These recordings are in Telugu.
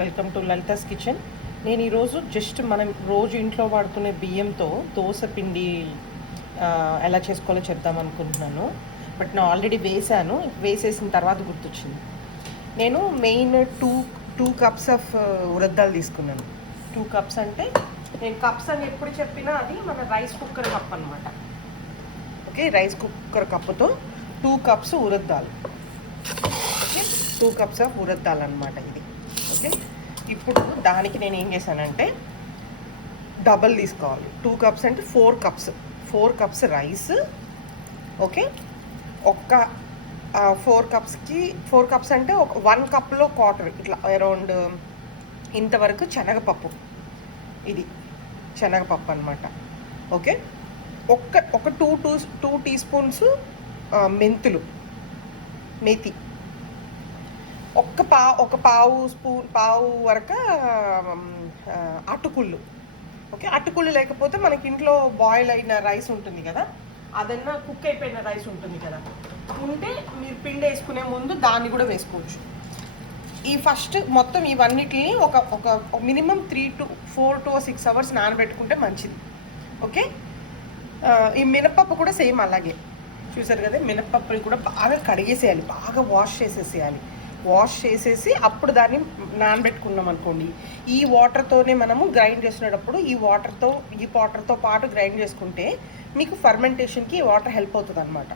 Welcome to Lalitha's kitchen. నేను ఈరోజు జస్ట్ మనం రోజు ఇంట్లో వాడుకునే బియ్యంతో దోశ పిండి ఎలా చేసుకోవాలో చెప్దాం అనుకుంటున్నాను. బట్ నేను ఆల్రెడీ వేసేసిన తర్వాత గుర్తొచ్చింది. నేను మెయిన్ టూ కప్స్ ఆఫ్ ఉరద్దాలు తీసుకున్నాను. 2 కప్స్ అంటే నేను కప్స్ అని ఎప్పుడు చెప్పినా అది మన రైస్ కుక్కర్ కప్ అనమాట. ఓకే, రైస్ కుక్కర్ కప్పుతో 2 కప్స్ ఉరద్దాలు. ఓకే, 2 కప్స్ ఆఫ్ ఉరద్దాలు అనమాట ఇది. ఓకే, ఇప్పుడు దానికి నేను ఏం చేశానంటే డబల్ తీసుకోవాలి. 2 కప్స్ అంటే 4 కప్స్ రైస్. ఓకే, ఒక్క 4 కప్స్ అంటే ఒక 1 కప్లో క్వార్టర్, ఇట్లా అరౌండ్ ఇంతవరకు శనగపప్పు. ఇది శనగపప్పు అనమాట. ఓకే, ఒక 2 టీ స్పూన్స్ మెంతులు, మేతి, ఒక పావు వరకు అటుకుళ్ళు. ఓకే, అటుకుళ్ళు లేకపోతే మనకి ఇంట్లో బాయిల్ అయిన రైస్ ఉంటుంది కదా, అదన్నా కుక్ అయిపోయిన రైస్ ఉంటుంది కదా, ఉంటే మీరు పిండి వేసుకునే ముందు దాన్ని కూడా వేసుకోవచ్చు. ఈ ఫస్ట్ మొత్తం ఇవన్నిటిని ఒక మినిమం 3 to 4 to 6 అవర్స్ నానబెట్టుకుంటే మంచిది. ఓకే, ఈ మినపప్పు కూడా సేమ్ అలాగే. చూసారు కదా, మినపప్పుని కూడా బాగా కడిగేసేయాలి, బాగా వాష్ చేసేసి అప్పుడు దాన్ని నానబెట్టుకున్నాం అనుకోండి. ఈ వాటర్తోనే మనము గ్రైండ్ చేసినప్పుడు ఈ వాటర్తో పాటు గ్రైండ్ చేసుకుంటే మీకు ఫర్మెంటేషన్కి ఈ వాటర్ హెల్ప్ అవుతుంది అనమాట.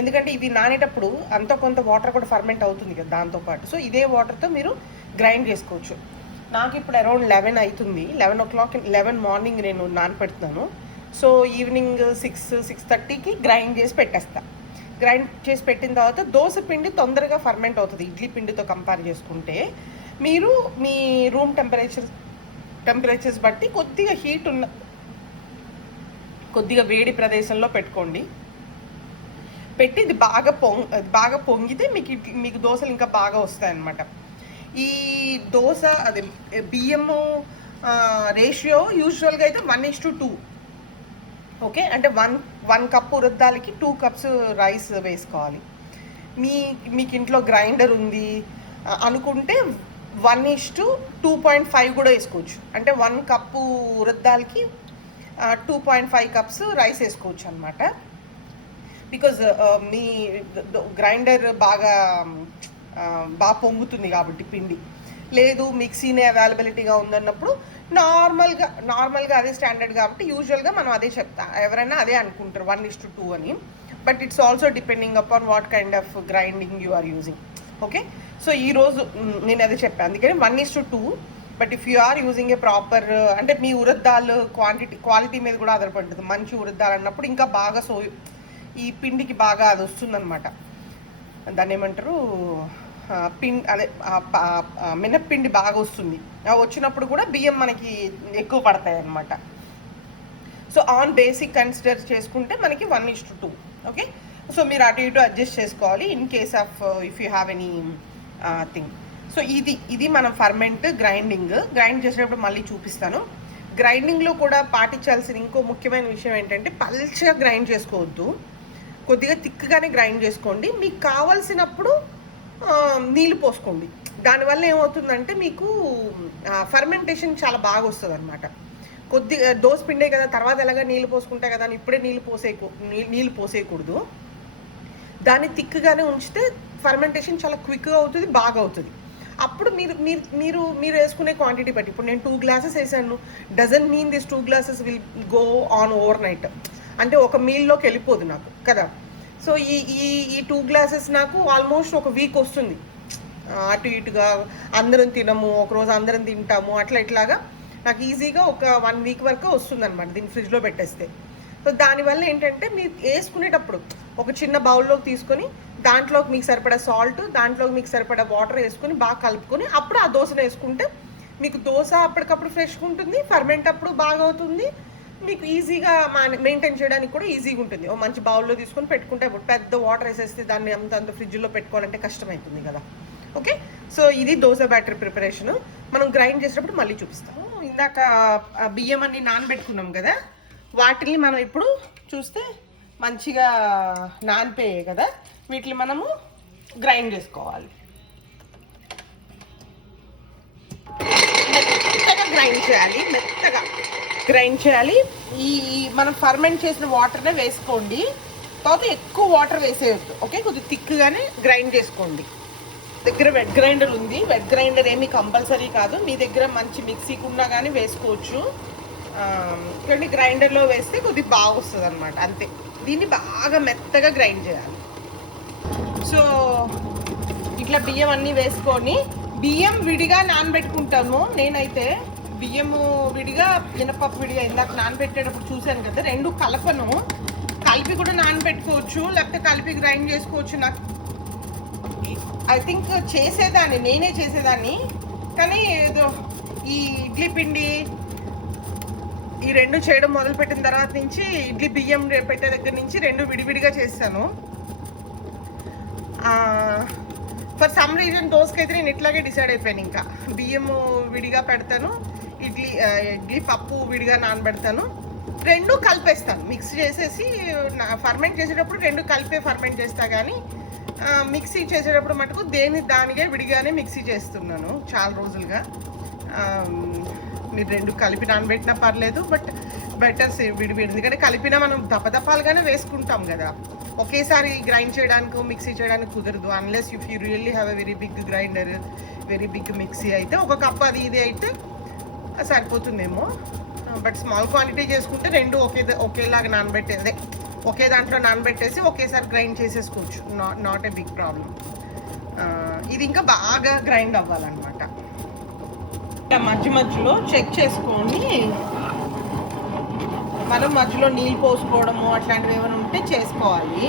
ఎందుకంటే ఇవి నానేటప్పుడు అంత కొంత వాటర్ కూడా ఫర్మెంట్ అవుతుంది కదా దాంతోపాటు. సో ఇదే వాటర్తో మీరు గ్రైండ్ చేసుకోవచ్చు. నాకు ఇప్పుడు అరౌండ్ 11 అవుతుంది, 11 మార్నింగ్ నేను నానపెడుతున్నాను. సో ఈవినింగ్ 6-6:30కి గ్రైండ్ చేసి పెట్టిన తర్వాత దోశ పిండి తొందరగా ఫర్మెంట్ అవుతుంది ఇడ్లీ పిండితో కంపేర్ చేసుకుంటే. మీరు మీ రూమ్ టెంపరేచర్స్ బట్టి కొద్దిగా వేడి ప్రదేశంలో పెట్టుకోండి. పెట్టి ఇది బాగా పొంగితే మీకు దోశలు ఇంకా బాగా వస్తాయన్నమాట. ఈ దోశ అది బియ్యము రేషియో యూజువల్గా అయితే 1:2. ఓకే, అంటే 1 కప్ ఉరద్దాలకి 2 కప్స్ రైస్ వేసుకోవాలి. మీకు ఇంట్లో గ్రైండర్ ఉంది అనుకుంటే 1:2.5 కూడా వేసుకోవచ్చు. అంటే 1 కప్పు ఉరద్దాలకి 2.5 కప్స్ రైస్ వేసుకోవచ్చు అనమాట. బికాజ్ మీ గ్రైండర్ బాగా పొంగుతుంది కాబట్టి పిండి. లేదు మిక్సీనే అవైలబిలిటీగా ఉందన్నప్పుడు నార్మల్గా అదే స్టాండర్డ్ కాబట్టి యూజువల్గా మనం అదే ఎవరైనా అదే అనుకుంటారు 1:2 అని. But it's also depending upon what kind of grinding you are using. Okay, so ఈరోజు నేను అదే చెప్పాను, అందుకని 1:2. But if you are using a proper, అంటే మీ ఉరద్దాలు క్వాలిటీ మీద కూడా ఆధారపడుతుంది. మంచి ఉరద్దాలు అన్నప్పుడు ఇంకా బాగా ఈ పిండికి బాగా అది వస్తుందన్నమాట. దాన్ని ఏమంటారు, మినప్పిండి బాగా వస్తుంది. వచ్చినప్పుడు కూడా బియ్యం మనకి ఎక్కువ పడతాయి అన్నమాట. సో ఆన్ బేసిక్ కన్సిడర్ చేసుకుంటే మనకి 1:2. ఓకే, సో మీరు అటు ఇటు అడ్జస్ట్ చేసుకోవాలి in case of if you have any thing. So ఇది మనం గ్రైండ్ చేసేటప్పుడు మళ్ళీ చూపిస్తాను. గ్రైండింగ్లో కూడా పాటించాల్సిన ఇంకో ముఖ్యమైన విషయం ఏంటంటే పల్చగా గ్రైండ్ చేసుకోవద్దు, కొద్దిగా థిక్గానే గ్రైండ్ చేసుకోండి. మీకు కావాల్సినప్పుడు నీళ్ళు పోసుకోండి. దానివల్ల ఏమవుతుందంటే మీకు ఫర్మెంటేషన్ చాలా బాగా వస్తుంది అనమాట. కొద్దిగా దోశ పిండే కదా, తర్వాత ఎలాగా నీళ్ళు పోసుకుంటే కదా అని ఇప్పుడే నీళ్ళు పోసేయకూడదు. దాన్ని థిక్గానే ఉంచితే ఫర్మెంటేషన్ చాలా క్విక్గా అవుతుంది, బాగా అవుతుంది. అప్పుడు మీరు వేసుకునే క్వాంటిటీ బట్టి, ఇప్పుడు నేను 2 గ్లాసెస్ వేసాను, doesn't mean this 2 glasses will go on over night. అంటే ఒక మీల్లోకి వెళ్ళిపోదు నాకు కదా. సో ఈ 2 గ్లాసెస్ నాకు ఆల్మోస్ట్ ఒక వీక్ వస్తుంది. అటు ఇటుగా అందరం తినము, ఒకరోజు అందరం తింటాము, ఇట్లాగా నాకు ఈజీగా ఒక 1 వీక్ వరకు వస్తుంది అనమాట దీన్ని ఫ్రిడ్జ్లో పెట్టేస్తే. సో దానివల్ల ఏంటంటే మీరు వేసుకునేటప్పుడు ఒక చిన్న బౌల్లోకి తీసుకొని దాంట్లోకి మీకు సరిపడా సాల్ట్, దాంట్లోకి మీకు సరిపడా వాటర్ వేసుకొని బాగా కలుపుకొని అప్పుడు ఆ దోశను వేసుకుంటే మీకు దోశ అప్పటికప్పుడు ఫ్రెష్గా ఉంటుంది, ఫర్మెంట్ అప్పుడు బాగా అవుతుంది, మీకు ఈజీగా మెయింటైన్ చేయడానికి కూడా ఈజీగా ఉంటుంది. ఓ మంచి బౌల్లో తీసుకొని పెట్టుకుంటే పెద్ద వాటర్ వేసేస్తే దాన్ని అంత ఫ్రిడ్జ్లో పెట్టుకోవాలంటే కష్టమవుతుంది కదా. ఓకే, సో ఇది దోశ బ్యాటర్ ప్రిపరేషను. మనం గ్రైండ్ చేసేటప్పుడు మళ్ళీ చూపిస్తాము. ఇందాక బియ్యం అన్ని నానబెట్టుకున్నాం కదా, వాటిని మనం ఇప్పుడు చూస్తే మంచిగా నానిపోయాయి కదా, వీటిని మనము గ్రైండ్ చేసుకోవాలి. గ్రైండ్ చేయాలి, మెత్తగా గ్రైండ్ చేయాలి. ఈ మనం ఫర్మెంట్ చేసిన వాటర్నే వేసుకోండి, తర్వాత ఎక్కువ వాటర్ వేసేయద్దు. ఓకే, కొద్దిగా థిక్గానే గ్రైండ్ చేసుకోండి. దగ్గర వెట్ గ్రైండర్ ఉంది. వెట్ గ్రైండర్ ఏమీ కంపల్సరీ కాదు, మీ దగ్గర మంచి మిక్సీకి ఉన్నా కానీ వేసుకోవచ్చు. కానీ గ్రైండర్లో వేస్తే కొద్దిగా బాగా వస్తుంది అనమాట. అంతే, దీన్ని బాగా మెత్తగా గ్రైండ్ చేయాలి. సో ఇట్లా బియ్యం అన్నీ వేసుకొని, బియ్యం విడిగా నానబెట్టుకుంటాను నేనైతే. బియ్యము విడిగా, మినపప్పు విడిగా. ఇందాక నానబెట్టేటప్పుడు చూశాను కదా, రెండు కలపను. కలిపి కూడా నానబెట్టుకోవచ్చు, లేకపోతే కలిపి గ్రైండ్ చేసుకోవచ్చు. నాకు ఐ థింక్ నేనే చేసేదాన్ని. కానీ ఏదో ఈ ఇడ్లీ పిండి ఈ రెండు చేయడం మొదలుపెట్టిన తర్వాత నుంచి, ఇడ్లీ బియ్యం పెట్టే దగ్గర నుంచి రెండు విడివిడిగా చేస్తాను. ఫర్ సమ్ రీజన్ దోసకైతే నేను ఇట్లాగే డిసైడ్ అయిపోయాను. ఇంకా బియ్యము విడిగా పెడతాను, ఇడ్లీ పప్పు విడిగా నానబెడతాను, రెండు కలిపేస్తాను. మిక్స్ చేసేసి ఫర్మెంట్ చేసేటప్పుడు రెండు కలిపే ఫర్మెంట్ చేస్తా. కానీ మిక్సీ చేసేటప్పుడు మటుకు దానికే విడిగానే మిక్సీ చేస్తున్నాను చాలా రోజులుగా. మీరు రెండు కలిపి నానబెట్టినా పర్లేదు, బట్ బెటర్ విడివిడి. ఎందుకంటే కలిపినా మనం దప్పదప్పాలుగానే వేసుకుంటాం కదా, ఒకేసారి గ్రైండ్ చేయడానికి మిక్సీ చేయడానికి కుదరదు. Unless if you really have a very big grinder, very big mixie అయితే ఒక కప్ అది ఇది అయితే సరిపోతుందేమో. బట్ స్మాల్ క్వాంటిటీ చేసుకుంటే రెండు ఒకేలాగా నానబెట్టేదే, ఒకే దాంట్లో నానబెట్టేసి ఒకేసారి గ్రైండ్ చేసేసుకోవచ్చు. Not a big problem. ఇది ఇంకా బాగా గ్రైండ్ అవ్వాలన్నమాట. మధ్యలో చెక్ చేసుకొని, మనం మధ్యలో నీళ్ళు పోసుకోవడము అట్లాంటివి ఏమైనా ఉంటే చేసుకోవాలి.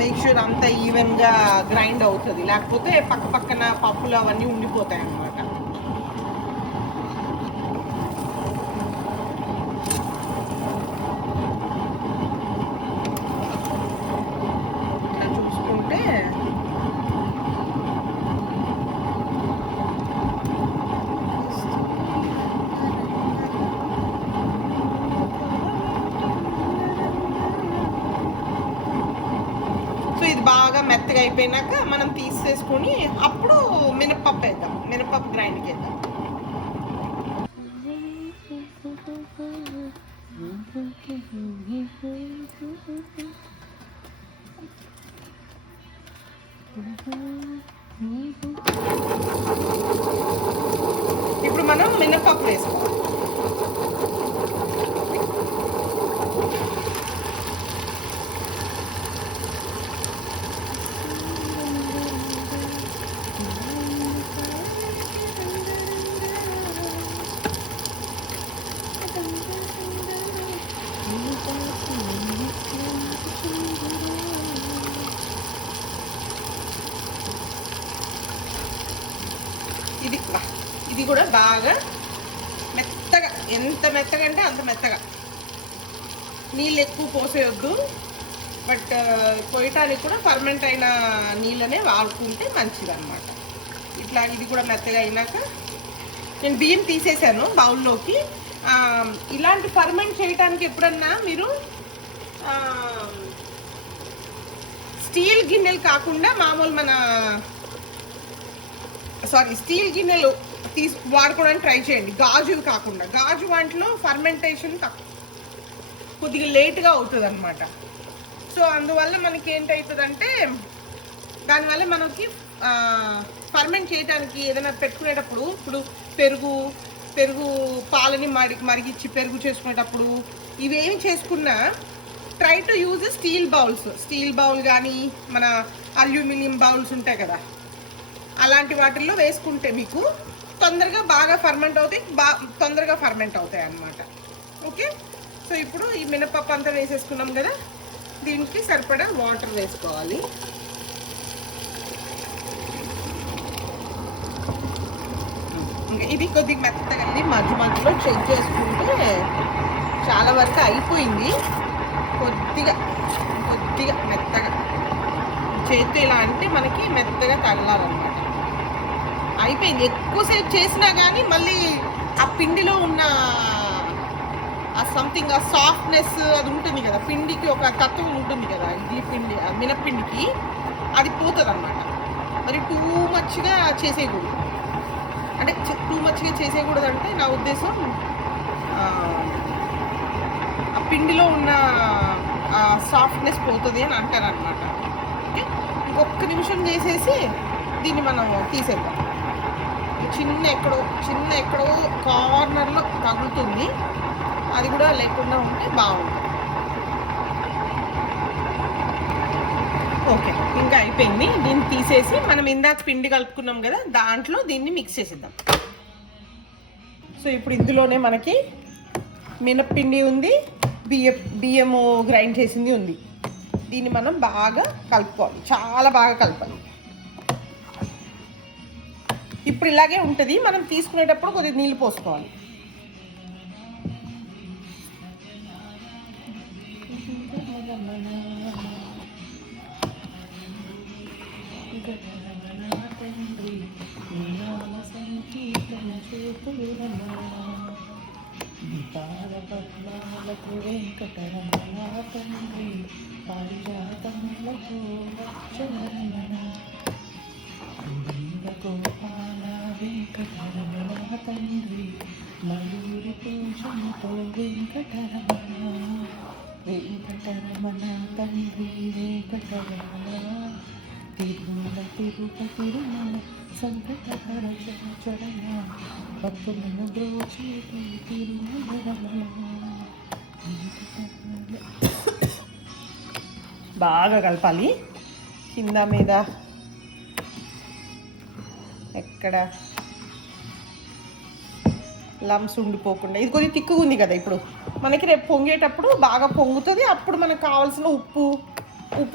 మేక్ షూర్ అంతా ఈవెన్గా గ్రైండ్ అవుతుంది, లేకపోతే పక్కన పప్పులు అవన్నీ ఉండిపోతాయి అన్నమాట. చూసుకుంటే బాగా మెత్తగా అయిపోయినాక మనం తీసేసుకొని అప్పుడు మినపప్పు వేద్దాం, మినపప్పు గ్రైండ్కి వేద్దాం. ఇప్పుడు మనం మినపప్పు వేసుకోవాలి. ఇది కూడా బాగా మెత్తగా, ఎంత మెత్తగా అంటే అంత మెత్తగా. నీళ్ళు ఎక్కువ పోసేయొద్దు, బట్ పోయటానికి కూడా ఫర్మెంట్ అయిన నీళ్ళనే వాడుకుంటే మంచిది అన్నమాట. ఇట్లా ఇది కూడా మెత్తగా అయినాక నేను బియ్యం తీసేసాను బౌల్లోకి. ఇలాంటి ఫర్మెంట్ చేయడానికి ఎప్పుడన్నా మీరు స్టీల్ గిన్నెలు కాకుండా మామూలు స్టీల్ గిన్నెలు వాడుకోవడానికి ట్రై చేయండి. గాజులు కాకుండా, గాజు వాటిలో ఫర్మెంటేషన్ కొద్దిగా లేట్గా అవుతుంది అనమాట. సో అందువల్ల మనకి ఏంటవుతుందంటే, దానివల్ల మనకి ఫర్మెంట్ చేయడానికి ఏదైనా పెట్టుకునేటప్పుడు, ఇప్పుడు పెరుగు పాలని మరిగించి పెరుగు చేసుకునేటప్పుడు ఇవేమి చేసుకున్నా try to use steel bowls. Steel bowl కానీ మన అల్యూమినియం బౌల్స్ ఉంటాయి కదా, అలాంటి వాటిల్లో వేసుకుంటే మీకు తొందరగా బాగా ఫర్మెంట్ అవుతాయి, తొందరగా ఫర్మెంట్ అవుతాయి అన్నమాట. ఓకే, సో ఇప్పుడు ఈ మినపప్పు అంతా వేసేసుకున్నాం కదా, దీనికి సరిపడా వాటర్ వేసుకోవాలి. ఇంకా ఇది కొద్దిగా మెత్తగా మధ్యలో చెక్ చేసుకుంటే చాలా వరకు అయిపోయింది. కొద్దిగా మెత్తగా చేతితో ఇలా అంటే మనకి మెత్తగా తగలాలన్నమాట. అయిపోయింది. ఎక్కువసేపు చేసినా కానీ మళ్ళీ ఆ పిండిలో ఉన్న ఆ సంథింగ్, ఆ సాఫ్ట్నెస్ అది ఉంటుంది కదా, పిండికి ఒక తత్వం ఉంటుంది కదా, ఇడ్లీ పిండి మినప్పిండికి అది పోతుంది అనమాట. మరి టూ మచ్గా చేసేయకూడదు. అంటే టూ మచ్గా చేసేయకూడదు అంటే నా ఉద్దేశం ఆ పిండిలో ఉన్న సాఫ్ట్నెస్ పోతుంది అని అంటారు అనమాట. ఓకే, ఇంకొక నిమిషం చేసేసి దీన్ని మనం తీసేద్దాం. చిన్న ఎక్కడో కార్నర్లో తగులుతుంది, అది కూడా లేకుండా ఉంటే బాగుంటుంది. ఓకే, ఇంకా అయిపోయింది. దీన్ని తీసేసి మనం ఇందాక పిండి కలుపుకున్నాం కదా, దాంట్లో దీన్ని మిక్స్ చేసేద్దాం. సో ఇప్పుడు ఇందులోనే మనకి మినప్పిండి ఉంది, బియ్యము గ్రైండ్ చేసింది ఉంది. దీన్ని మనం బాగా కలుపుకోవాలి, చాలా బాగా కలపాలి. ఇప్పుడు ఇలాగే ఉంటుంది. మనం తీసుకునేటప్పుడు కొద్దిగా నీళ్ళు పోసుకోవాలి. తండ్రి మయూరి పూజంతో వెంకటరమణ తండ్రి వెంకటరమణ తిరుపతి సంకటహర చరణ భక్తులను బ్రోచి బాగా కలపాలి. కింద మీద ఎక్కడ లమ్స్ ఉండిపోకుండా. ఇది కొద్దిగా తిక్కుగా ఉంది కదా, ఇప్పుడు మనకి రేపు పొంగేటప్పుడు బాగా పొంగుతుంది. అప్పుడు మనకు కావాల్సిన ఉప్పు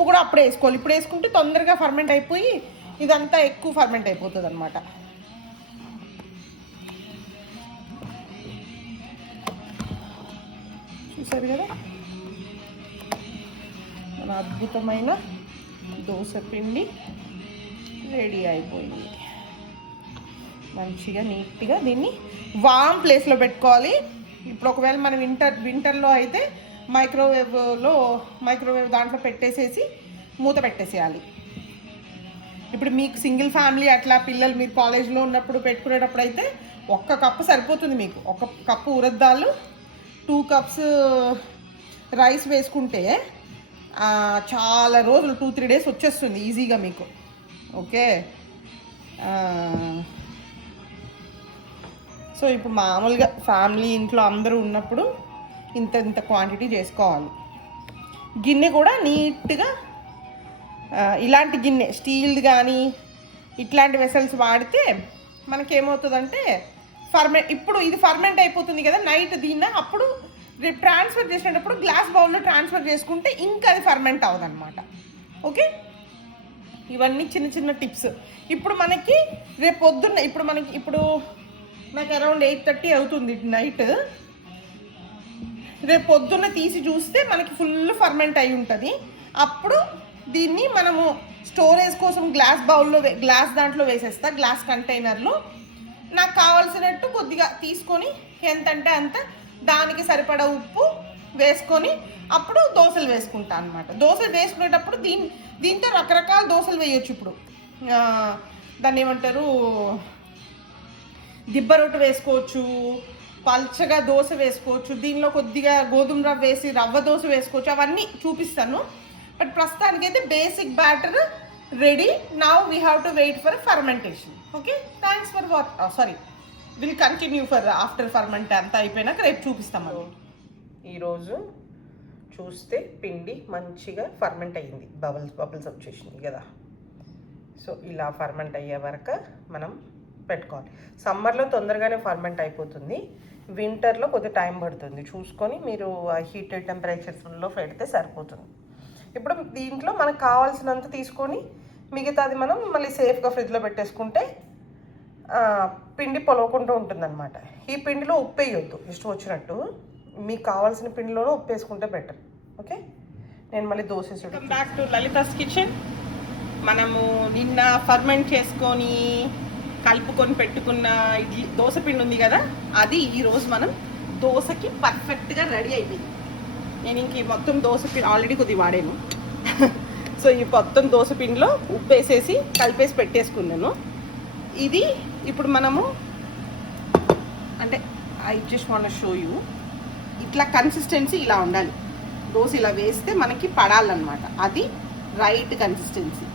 కూడా అప్పుడే వేసుకోవాలి. ఇప్పుడు వేసుకుంటే తొందరగా ఫర్మెంట్ అయిపోయి ఇదంతా ఎక్కువ ఫర్మెంట్ అయిపోతుంది అనమాట. చూసారు కదా, మన అద్భుతమైన దోశ పిండి రెడీ అయిపోయింది. మంచిగా నీట్గా దీన్ని వామ్ ప్లేస్లో పెట్టుకోవాలి. ఇప్పుడు ఒకవేళ మనం వింటర్లో అయితే మైక్రోవేవ్ దాంట్లో పెట్టేసేసి మూత పెట్టేసేయాలి. ఇప్పుడు మీకు సింగిల్ ఫ్యామిలీ అట్లా పిల్లలు మీరు కాలేజ్లో ఉన్నప్పుడు పెట్టుకునేటప్పుడు అయితే 1 కప్పు సరిపోతుంది. మీకు 1 cup urad dal, 2 cups rice వేసుకుంటే చాలా రోజులు 2-3 డేస్ వచ్చేస్తుంది ఈజీగా మీకు. ఓకే, సో ఇప్పుడు మామూలుగా ఫ్యామిలీ ఇంట్లో అందరూ ఉన్నప్పుడు ఇంత క్వాంటిటీ చేసుకోవాలి. గిన్నె కూడా నీట్గా ఇలాంటి గిన్నె స్టీల్ది కానీ ఇట్లాంటి వెసల్స్ వాడితే మనకేమవుతుందంటే ఇప్పుడు ఇది ఫర్మెంట్ అయిపోతుంది కదా నైట్. దీన్ని అప్పుడు రేపు ట్రాన్స్ఫర్ చేసేటప్పుడు గ్లాస్ బౌల్లో ట్రాన్స్ఫర్ చేసుకుంటే ఇంకా అది ఫర్మెంట్ అవ్వదన్నమాట. ఓకే, ఇవన్నీ చిన్న చిన్న టిప్స్. ఇప్పుడు మనకి రేపు పొద్దున్న ఇప్పుడు నాకు అరౌండ్ 8:30 అవుతుంది నైట్. రేపు పొద్దున్న తీసి చూస్తే మనకి ఫుల్ ఫర్మెంట్ అయి ఉంటుంది. అప్పుడు దీన్ని మనము స్టోరేజ్ కోసం గ్లాస్ దాంట్లో వేసేస్తా, గ్లాస్ కంటైనర్లో. నాకు కావాల్సినట్టు కొద్దిగా తీసుకొని ఎంతంటే అంత దానికి సరిపడా ఉప్పు వేసుకొని అప్పుడు దోశలు వేసుకుంటా అనమాట. దోశలు వేసుకునేటప్పుడు దీంతో రకరకాల దోశలు వేయొచ్చు. ఇప్పుడు దాన్ని ఏమంటారు, దిబ్బ రొట్టె వేసుకోవచ్చు, పల్చగా దోశ వేసుకోవచ్చు, దీనిలో కొద్దిగా గోధుమ రవ్వ వేసి రవ్వ దోశ వేసుకోవచ్చు. అవన్నీ చూపిస్తాను. బట్ ప్రస్తుతానికైతే basic batter ready. Now we have to wait for fermentation. Okay, thanks for will continue for after ferment అంతా అయిపోయినాక రేపు చూపిస్తాం. ఈరోజు చూస్తే పిండి మంచిగా ఫర్మెంట్ అయ్యింది, బబుల్స్ వచ్చేసినాయి కదా. సో ఇలా ఫర్మెంట్ అయ్యే వరకు మనం పెట్టుకోవాలి. సమ్మర్లో తొందరగానే ఫర్మెంట్ అయిపోతుంది, వింటర్లో కొద్దిగా టైం పడుతుంది. చూసుకొని మీరు ఆ హీటెడ్ టెంపరేచర్స్లో పెడితే సరిపోతుంది. ఇప్పుడు దీంట్లో మనకు కావాల్సినంత తీసుకొని మిగతాది మనం మళ్ళీ సేఫ్గా ఫ్రిడ్జ్లో పెట్టేసుకుంటే పిండి పొలవకుండా ఉంటుందన్నమాట. ఈ పిండిలో ఉప్పు వేయొద్దు, ఇష్టం వచ్చినట్టు. మీకు కావాల్సిన పిండిలోనే ఉప్పు వేసుకుంటే బెటర్. ఓకే, నేను మళ్ళీ dosa welcome back to Lalitha's kitchen. మనము నిన్న ఫర్మెంట్ చేసుకొని కలుపుకొని పెట్టుకున్న దోశ పిండి ఉంది కదా, అది ఈరోజు మనం దోశకి పర్ఫెక్ట్గా రెడీ అయిపోయింది. నేను ఇంక మొత్తం దోశ పిండి ఆల్రెడీ కొద్దిగా వాడాను. సో ఈ మొత్తం దోశ పిండిలో ఉప్పు వేసేసి కలిపేసి పెట్టేసుకున్నాను. ఇది ఇప్పుడు మనము అంటే I just want show you, ఇట్లా కన్సిస్టెన్సీ ఇలా ఉండాలి. దోశ ఇలా వేస్తే మనకి పడాలన్నమాట, అది రైట్ కన్సిస్టెన్సీ.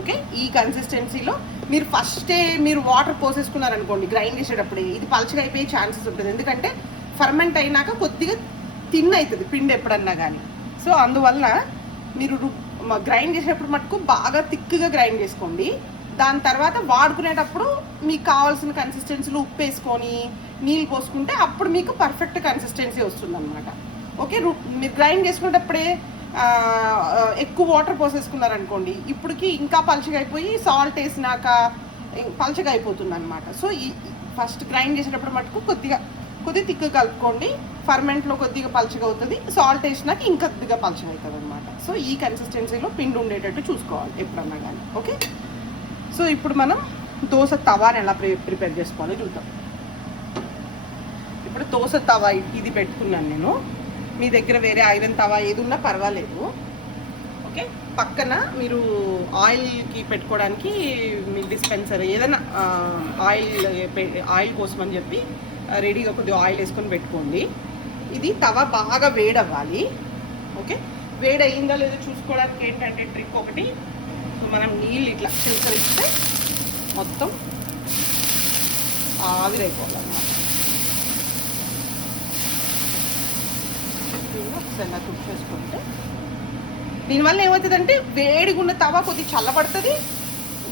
ఓకే, ఈ కన్సిస్టెన్సీలో మీరు ఫస్టే మీరు వాటర్ పోసేసుకున్నారనుకోండి గ్రైండ్ చేసేటప్పుడే, ఇది పలచగా అయిపోయే ఛాన్సెస్ ఉంటుంది. ఎందుకంటే ఫర్మెంట్ అయినాక కొద్దిగా థిన్ అవుతుంది పిండి ఎప్పుడన్నా కానీ. సో అందువల్ల మీరు గ్రైండ్ చేసేటప్పుడు మటుకు బాగా థిక్గా గ్రైండ్ చేసుకోండి. దాని తర్వాత వాడుకునేటప్పుడు మీకు కావాల్సిన కన్సిస్టెన్సీలో ఉప్పు వేసుకొని నీళ్ళు పోసుకుంటే అప్పుడు మీకు పర్ఫెక్ట్ కన్సిస్టెన్సీ వస్తుంది అనమాట. ఓకే, మీరు గ్రైండ్ చేసుకునేటప్పుడే ఎక్కువ వాటర్ పోసేసుకున్నారనుకోండి, ఇప్పటికి ఇంకా పలచగా అయిపోయి సాల్ట్ వేసినాక పలచగా అయిపోతుంది అనమాట. సో ఈ ఫస్ట్ గ్రైండ్ చేసేటప్పుడు మటుకు కొద్దిగా థిక్గా కలుపుకోండి. ఫర్మెంట్లో కొద్దిగా పలచగా అవుతుంది, సాల్ట్ వేసినాక ఇంకా కొద్దిగా పలచగా అవుతుంది అనమాట. సో ఈ కన్సిస్టెన్సీలో పిండి ఉండేటట్టు చూసుకోవాలి ఎప్పుడన్నా కానీ. ఓకే, సో ఇప్పుడు మనం దోశ తవాని ఎలా ప్రిపేర్ చేసుకోవాలో చూద్దాం. ఇప్పుడు దోశ తవా ఇది పెట్టుకున్నాను నేను. మీ దగ్గర వేరే ఐరన్ తవా ఏది ఉన్నా పర్వాలేదు. ఓకే, పక్కన మీరు ఆయిల్కి పెట్టుకోవడానికి మీ డిస్పెన్సర్ ఏదైనా ఆయిల్ కోసం అని చెప్పి రెడీగా కొద్దిగా ఆయిల్ వేసుకొని పెట్టుకోండి. ఇది తవా బాగా వేడవ్వాలి. ఓకే, వేడి అయిందో లేదో చూసుకోవడానికి ఏంటంటే ట్రిక్ ఒకటి, సో మనం నీళ్ళు ఇట్లా చిలకరిస్తే మొత్తం ఆవిరైపోవాలన్నమాట. ఒకసారి ఇలా కుక్ చేసుకుంటే దీనివల్ల ఏమవుతుందంటే వేడిగా ఉన్న తవా కొద్దిగా చల్లబడుతుంది.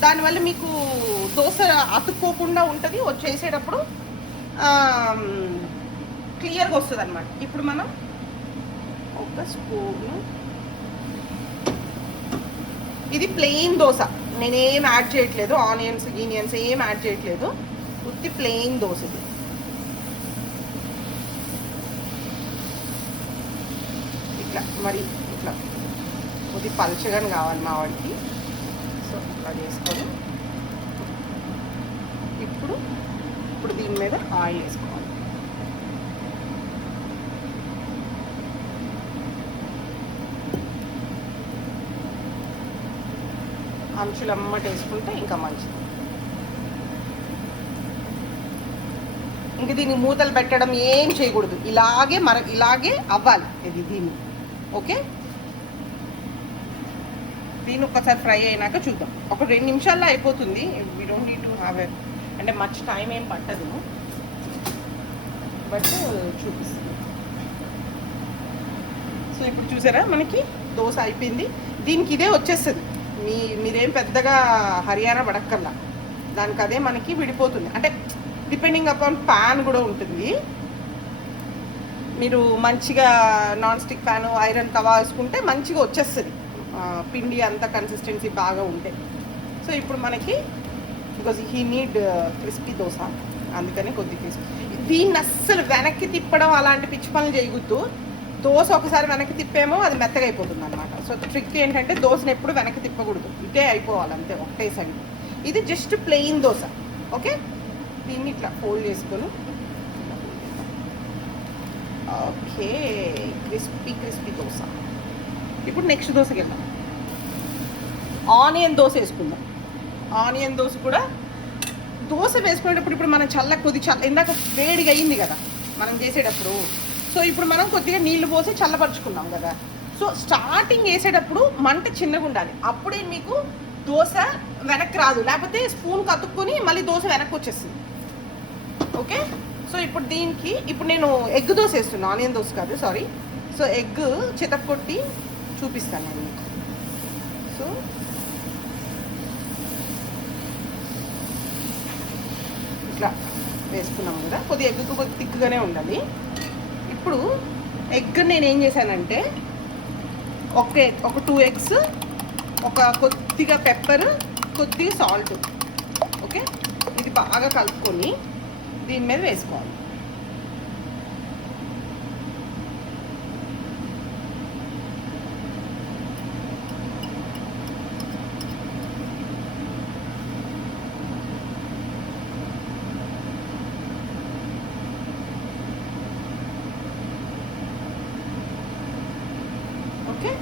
దానివల్ల మీకు దోశ అతుక్కోకుండా ఉంటుంది, చేసేటప్పుడు క్లియర్గా వస్తుంది అనమాట. ఇప్పుడు మనం ఒక స్పూన్, ఇది ప్లెయిన్ దోశ, నేనేం యాడ్ చేయట్లేదు, ఆనియన్స్ గీనియన్స్ ఏం యాడ్ చేయట్లేదు, ఉత్తి ప్లెయిన్ దోశ ఇది. ఇట్లా మరి ఇట్లా కొద్ది పలుచగానే కావాలి మా వాడికి. సో అట్లా చేసుకొని ఇప్పుడు దీని మీద ఆయిల్ వేసుకోవాలి. అంచులమ్మట వేసుకుంటే ఇంకా మంచిది. ఇంక దీన్ని మూతలు పెట్టడం ఏం చేయకూడదు, ఇలాగే అవ్వాలి ఇది దీన్ని. ఓకే, దీన్ని ఒక్కసారి ఫ్రై అయినాక చూద్దాం. ఒక 2 నిమిషాల్లో అయిపోతుంది. We don't need to have అంటే మచ్ టైం ఏం పట్టదు, బట్ చూపిస్తుంది. సో ఇప్పుడు చూసారా మనకి దోశ అయిపోయింది. దీనికి ఇదే వచ్చేస్తుంది, మీరేం పెద్దగా హర్యానా పడక్కర్లా, దానికి అదే మనకి విడిపోతుంది. అంటే డిపెండింగ్ అపాన్ ప్యాన్ కూడా ఉంటుంది. మీరు మంచిగా నాన్ స్టిక్ ప్యాన్ ఐరన్ తవా వేసుకుంటే మంచిగా వచ్చేస్తుంది పిండి అంతా కన్సిస్టెన్సీ బాగా ఉంటే. సో ఇప్పుడు మనకి because he need crispy dosa, అందుకని కొద్ది క్రిస్పీ. దీన్ని అస్సలు వెనక్కి తిప్పడం అలాంటి పిచ్చి పనులు చేయకూడదు. దోశ ఒకసారి వెనక్కి తిప్పేమో అది మెత్తగా అయిపోతుంది అనమాట. సో ట్రిక్ ఏంటంటే దోశను ఎప్పుడు వెనక్కి తిప్పకూడదు, ఇదే అయిపోవాలి అంతే ఒకటే సైడ్. ఇది జస్ట్ ప్లెయిన్ దోశ. ఓకే, దీన్ని ఇట్లా ఫోల్డ్ చేసుకొని ఓకే క్రిస్పీ దోశ. ఇప్పుడు నెక్స్ట్ దోశకి వెళ్దాం. ఆనియన్ దోశ వేసుకుందాం. ఆనియన్ దోశ కూడా దోశ వేసుకునేటప్పుడు ఇప్పుడు మనం ఇందాక వేడిగా అయింది కదా మనం చేసేటప్పుడు. సో ఇప్పుడు మనం కొద్దిగా నీళ్లు పోసి చల్లపరుచుకున్నాం కదా. సో స్టార్టింగ్ వేసేటప్పుడు మంట చిన్నగా ఉండాలి, అప్పుడే మీకు దోశ వెనక్కి రాదు, లేకపోతే స్పూన్ కతుక్కొని మళ్ళీ దోశ వెనక్కి వచ్చేస్తుంది. ఓకే, సో ఇప్పుడు దీనికి నేను ఎగ్ దోశ వేస్తున్నాను, ఆనియన్ దోశ కాదు, సారీ. సో ఎగ్ చితక్కొట్టి చూపిస్తాను నేను మీకు. సో ఇట్లా వేసుకున్నాం కదా, కొద్దిగా ఎగ్ కొద్దిగా థిక్గానే ఉండాలి. ఇప్పుడు ఎగ్ నేను ఏం చేశానంటే ఒక 2 ఎగ్స్, ఒక కొద్దిగా పెప్పర్, కొద్దిగా సాల్ట్. ఓకే, ఇది బాగా కలుపుకొని దీని మీద వేసుకోవాలి. ఓకే,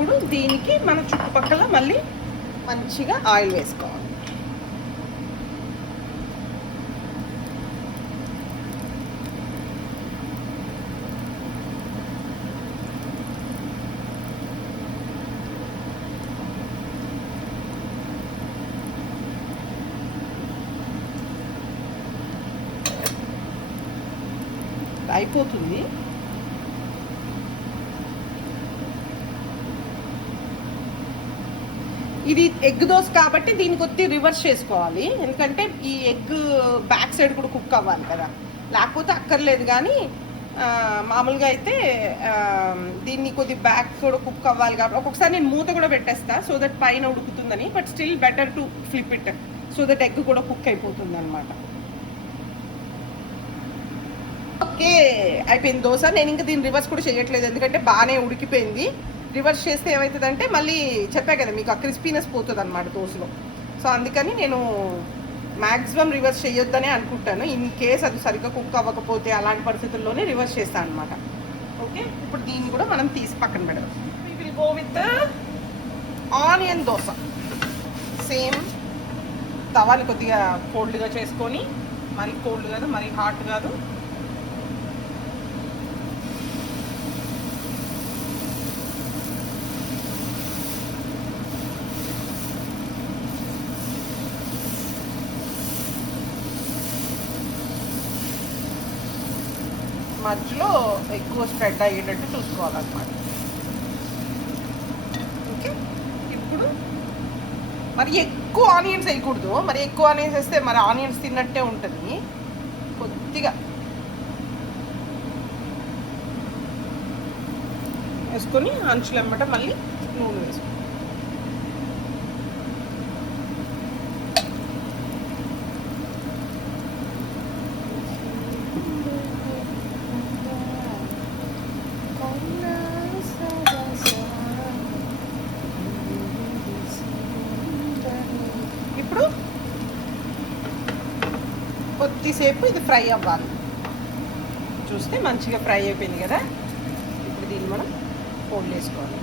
ఇప్పుడు దీనికి మన చుట్టుపక్కల మళ్ళీ మంచిగా ఆయిల్ వేసుకోవాలి. అయిపోతుంది. ఇది ఎగ్ దోశ కాబట్టి దీనికి వచ్చి రివర్స్ చేసుకోవాలి, ఎందుకంటే ఈ ఎగ్ బ్యాక్ సైడ్ కూడా కుక్ అవ్వాలి కదా, లేకపోతే అక్కర్లేదు. కానీ మామూలుగా అయితే దీన్ని కొద్ది బ్యాక్ కూడా కుక్ అవ్వాలి కాబట్టి ఒక్కొక్కసారి నేను మూత కూడా పెట్టేస్తా, సో దట్ పైన ఉడుకుతుందని. But still better to flip it, so that egg కూడా కుక్ అయిపోతుంది అనమాట. ఓకే, అయిపోయింది దోశ. నేను ఇంకా దీన్ని రివర్స్ కూడా చేయట్లేదు, ఎందుకంటే బాగానే ఉడికిపోయింది. రివర్స్ చేస్తే ఏమవుతుందంటే మళ్ళీ చెప్పా కదా మీకు, ఆ క్రిస్పీనెస్ పోతుంది అనమాట దోశలో. సో అందుకని నేను మ్యాక్సిమం రివర్స్ చేయొద్దనే అనుకుంటాను. ఇన్ కేస్ అది సరిగ్గా కుక్ అవ్వకపోతే అలాంటి పరిస్థితుల్లోనే రివర్స్ చేస్తాను అనమాట. ఓకే, ఇప్పుడు దీన్ని కూడా మనం తీసి పక్కన పెడదాం. We will go with onion dosa. Same తవాని కొద్దిగా కోల్డ్గా చేసుకొని, మరీ కోల్డ్ కాదు మరీ హాట్ కాదు, మధ్యలో ఎక్కువ స్ప్రెడ్ అయ్యేటట్టు చూసుకోవాలన్నమాట. ఓకే, ఇప్పుడు మరి ఎక్కువ ఆనియన్స్ వేయకూడదు, మరి ఎక్కువ ఆనియన్స్ వేస్తే మరి ఆనియన్స్ తిన్నట్టే ఉంటుంది. కొద్దిగా వేసుకొని అంచులు వెంబట మళ్ళీ నూనె వేసుకో. ఇప్పుడు కొద్దిసేపు ఇది ఫ్రై అవ్వాలి. చూస్తే మంచిగా ఫ్రై అయిపోయింది కదా. ఇప్పుడు దీన్ని మనం ఫోల్డ్ వేసుకోవాలి.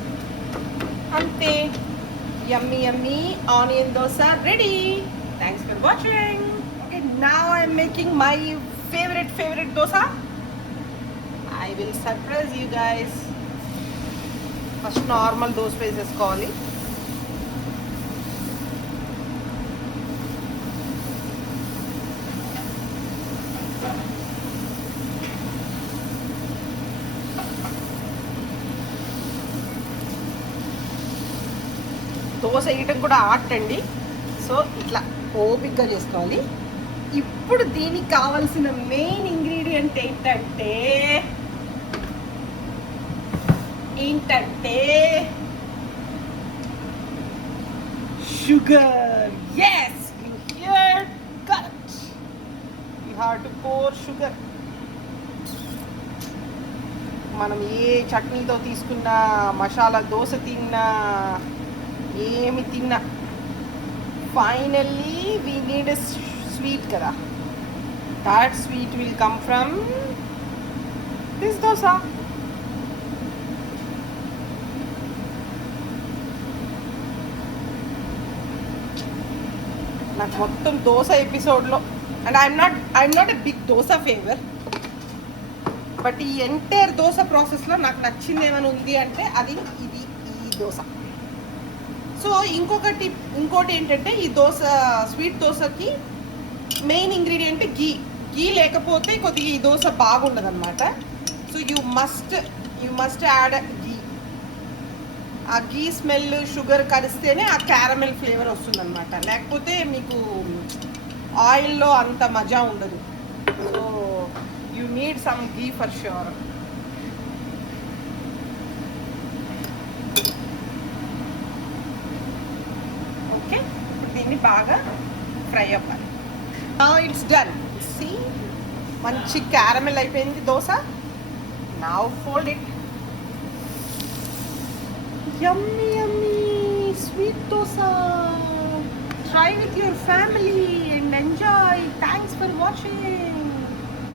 అంతే, yummy yummy onion dosa ready. Thanks for watching. Okay, now I'm making my favorite dosa. I will surprise you guys. First normal dosa వేసేసుకోవాలి. దోశ వేయటం కూడా ఆర్ట్ అండి, సో ఇట్లా ఓపిక్గా చేసుకోవాలి. ఇప్పుడు దీనికి కావాల్సిన మెయిన్ ఇంగ్రీడియంట్ ఏంటంటే sugar. yes, you hear correct. you have to pour sugar. మనం ఏ చట్నీతో తీసుకున్నా, మసాలా దోశ తిన్నా, ఏమి తిన్నా, finally we need a sweet కదా. that sweet will come from this dosa. నాకు మొత్తం దోశ ఎపిసోడ్లో, and I'm not a big dosa favour, but ఈ ఎంటైర్ దోశ ప్రాసెస్లో నాకు నచ్చింది ఏమైనా ఉంది అంటే అది ఈ దోశ. సో ఇంకోటి ఏంటంటే ఈ దోశ, స్వీట్ దోశకి మెయిన్ ఇంగ్రీడియంట్ గీ లేకపోతే కొద్దిగా ఈ దోశ బాగుండదు అనమాట. సో యూ మస్ట్ యాడ్ గీ. ఆ గీ స్మెల్, షుగర్ కలిస్తేనే ఆ క్యారమెల్ ఫ్లేవర్ వస్తుంది అనమాట, లేకపోతే మీకు ఆయిల్లో అంత మజా ఉండదు. So you need some ghee for sure. Okay, ఇప్పుడు దీన్ని బాగా ఫ్రై అవ్వాలి. It's done. సీ, మంచి క్యారమెల్ అయిపోయింది dosa. Now fold it. Yummy, yummy sweet dosa. Try with your family and enjoy. Thanks for watching.